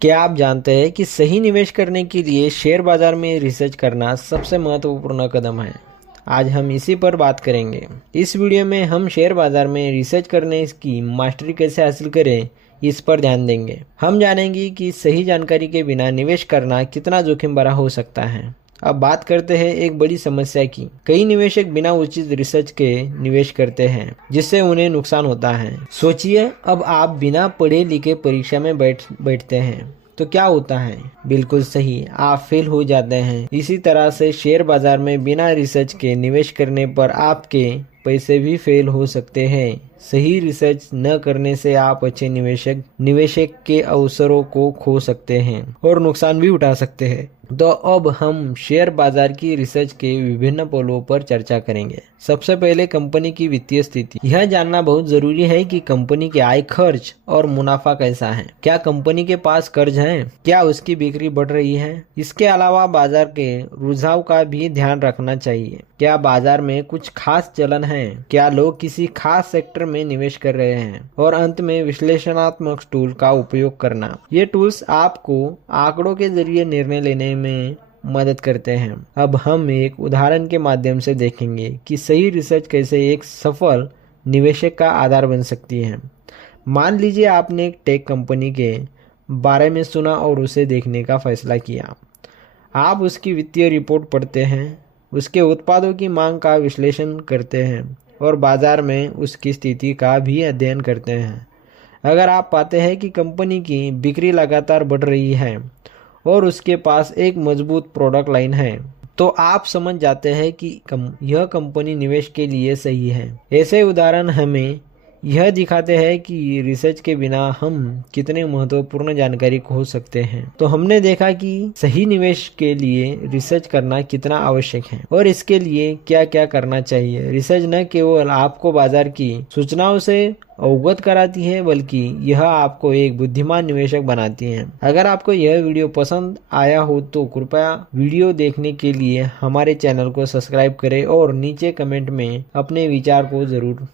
क्या आप जानते हैं कि सही निवेश करने के लिए शेयर बाजार में रिसर्च करना सबसे महत्वपूर्ण कदम है। आज हम इसी पर बात करेंगे। इस वीडियो में हम शेयर बाजार में रिसर्च करने की मास्टरी कैसे हासिल करें, इस पर ध्यान देंगे। हम जानेंगे कि सही जानकारी के बिना निवेश करना कितना जोखिम भरा हो सकता है। अब बात करते हैं एक बड़ी समस्या की। कई निवेशक बिना उचित रिसर्च के निवेश करते हैं, जिससे उन्हें नुकसान होता है। सोचिए, अब आप बिना पढ़े लिखे परीक्षा में बैठते हैं तो क्या होता है? बिल्कुल सही, आप फेल हो जाते हैं। इसी तरह से शेयर बाजार में बिना रिसर्च के निवेश करने पर आपके पैसे भी फेल हो सकते हैं। सही रिसर्च न करने से आप अच्छे निवेशक के अवसरों को खो सकते हैं और नुकसान भी उठा सकते हैं। तो अब हम शेयर बाजार की रिसर्च के विभिन्न पहलुओं पर चर्चा करेंगे। सबसे पहले कंपनी की वित्तीय स्थिति। यह जानना बहुत जरूरी है कि कंपनी के आय, खर्च और मुनाफा कैसा है। क्या कंपनी के पास कर्ज है? क्या उसकी बिक्री बढ़ रही है? इसके अलावा बाजार के रुझाव का भी ध्यान रखना चाहिए। क्या बाजार में कुछ खास चलन है? क्या लोग किसी खास सेक्टर में निवेश कर रहे हैं? और अंत में विश्लेषणात्मक टूल का उपयोग करना। ये टूल्स आपको आंकड़ों के जरिए निर्णय लेने में मदद करते हैं। अब हम एक उदाहरण के माध्यम से देखेंगे कि सही रिसर्च कैसे एक सफल निवेशक का आधार बन सकती है। मान लीजिए आपने एक टेक कंपनी के बारे में सुना और उसे देखने का फैसला किया। आप उसकी वित्तीय रिपोर्ट पढ़ते हैं, उसके उत्पादों की मांग का विश्लेषण करते हैं और बाजार में उसकी स्थिति का भी अध्ययन करते हैं। अगर आप पाते हैं कि कंपनी की बिक्री लगातार बढ़ रही है और उसके पास एक मजबूत प्रोडक्ट लाइन है, तो आप समझ जाते हैं कि यह कंपनी निवेश के लिए सही है। ऐसे उदाहरण हमें यह दिखाते हैं कि रिसर्च के बिना हम कितने महत्वपूर्ण जानकारी खो सकते हैं। तो हमने देखा कि सही निवेश के लिए रिसर्च करना कितना आवश्यक है और इसके लिए क्या क्या करना चाहिए। रिसर्च न केवल आपको बाजार की सूचनाओं से अवगत कराती है, बल्कि यह आपको एक बुद्धिमान निवेशक बनाती है। अगर आपको यह वीडियो पसंद आया हो तो कृपया वीडियो देखने के लिए हमारे चैनल को सब्सक्राइब करें और नीचे कमेंट में अपने विचार को जरूर